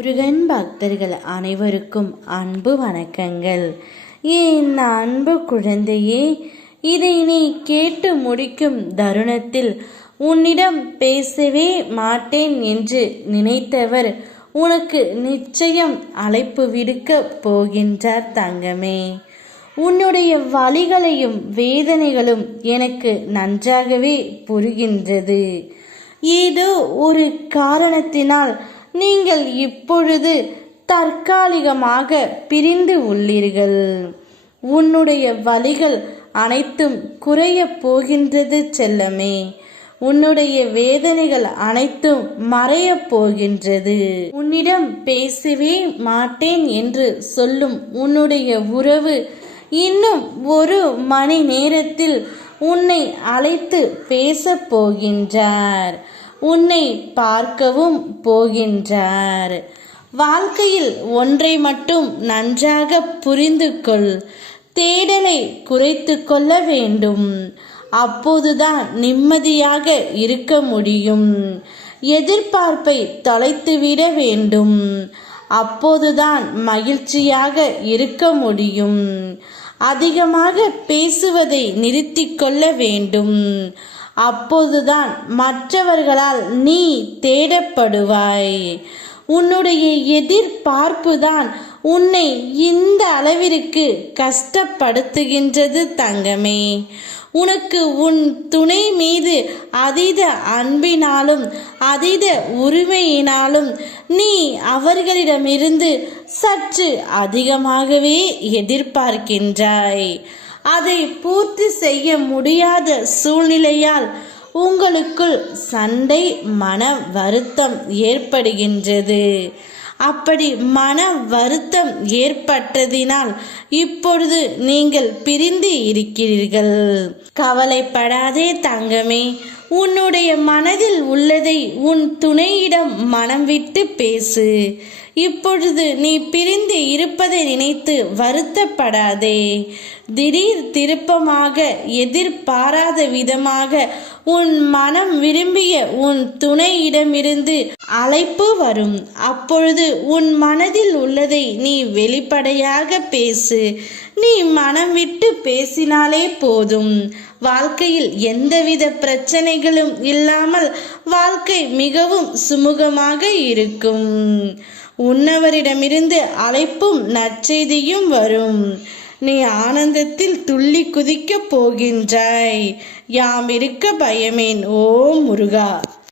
முருகன் பக்தர்கள் அனைவருக்கும் அன்பு வணக்கங்கள். என் அன்பு குழந்தையே இதை நீ கேட்டு முடிக்கும் தருணத்தில் உன்னிடம் பேசவே மாட்டேன் என்று நினைத்தவர் உனக்கு நிச்சயம் அழைப்பு விடுக்க போகின்றார் தங்கமே. உன்னுடைய வழிகளையும் வேதனைகளும் எனக்கு நன்றாகவே புரிகின்றது. ஏதோ ஒரு காரணத்தினால் நீங்கள் இப்பொழுது தற்காலிகமாக பிரிந்து உள்ளீர்கள். உன்னுடைய வழிகள் அனைத்தும் குறையப் போகின்றது செல்லமே. உன்னுடைய வேதனைகள் அனைத்தும் மறையப் போகின்றது. உன்னிடம் பேசவே மாட்டேன் என்று சொல்லும் உன்னுடைய உறவு இன்னும் ஒரு மணி நேரத்தில் உன்னை அழைத்து பேசப் போகின்றார். உன்னை பார்க்கவும் போகின்றார். வாழ்க்கையில் ஒன்றை மட்டும் நன்றாக புரிந்து கொள் தேடலை குறைத்து கொள்ள வேண்டும். அப்போதுதான் நிம்மதியாக இருக்க முடியும். எதிர்பார்ப்பை தொலைத்துவிட வேண்டும். அப்போதுதான் மகிழ்ச்சியாக இருக்க முடியும். அதிகமாக பேசுவதை நிறுத்தி கொள்ள வேண்டும். அப்போதுதான் மற்றவர்களால் நீ தேடப்படுவாய். உன்னுடைய எதிர்பார்ப்பு தான் உன்னை இந்த அளவிற்கு கஷ்டப்படுத்துகின்றது தங்கமே. உனக்கு உன் துணை மீது அதீத அன்பினாலும் அதீத உரிமையினாலும் நீ அவர்களிடமிருந்து சற்று அதிகமாகவே எதிர்பார்க்கின்றாய். அதை பூர்த்தி செய்ய முடியாத சூழ்நிலையால் உங்களுக்குள் சண்டை மன வருத்தம் ஏற்படுகின்றது. அப்படி மன வருத்தம் ஏற்பட்டதினால் இப்பொழுது நீங்கள் பிரிந்து இருக்கிறீர்கள். கவலைப்படாதே தங்கமே உன்னுடைய மனதில் உள்ளதை உன் துணையிடம் மனம் விட்டு பேசு. இப்பொழுது நீ பிரிந்து இருப்பதை நினைத்து வருத்தப்படாதே. திடீர் திருப்பமாக எதிர்பாராத விதமாக உன் மனம் விரும்பிய உன் துணையிடமிருந்து அழைப்பு வரும். அப்பொழுது உன் மனதில் உள்ளதை நீ வெளிப்படையாக பேசு. நீ மனம் விட்டு பேசினாலே போதும். வாழ்க்கையில் எந்தவித பிரச்சனைகளும் இல்லாமல் வாழ்க்கை மிகவும் சுமூகமாக இருக்கும். உன்னவரிடமிருந்து அழைப்பும் நற்செய்தியும் வரும். நீ ஆனந்தத்தில் துள்ளி குதிக்கப் போகின்றாய். யாம் இருக்க பயமேன் ஓ முருகா.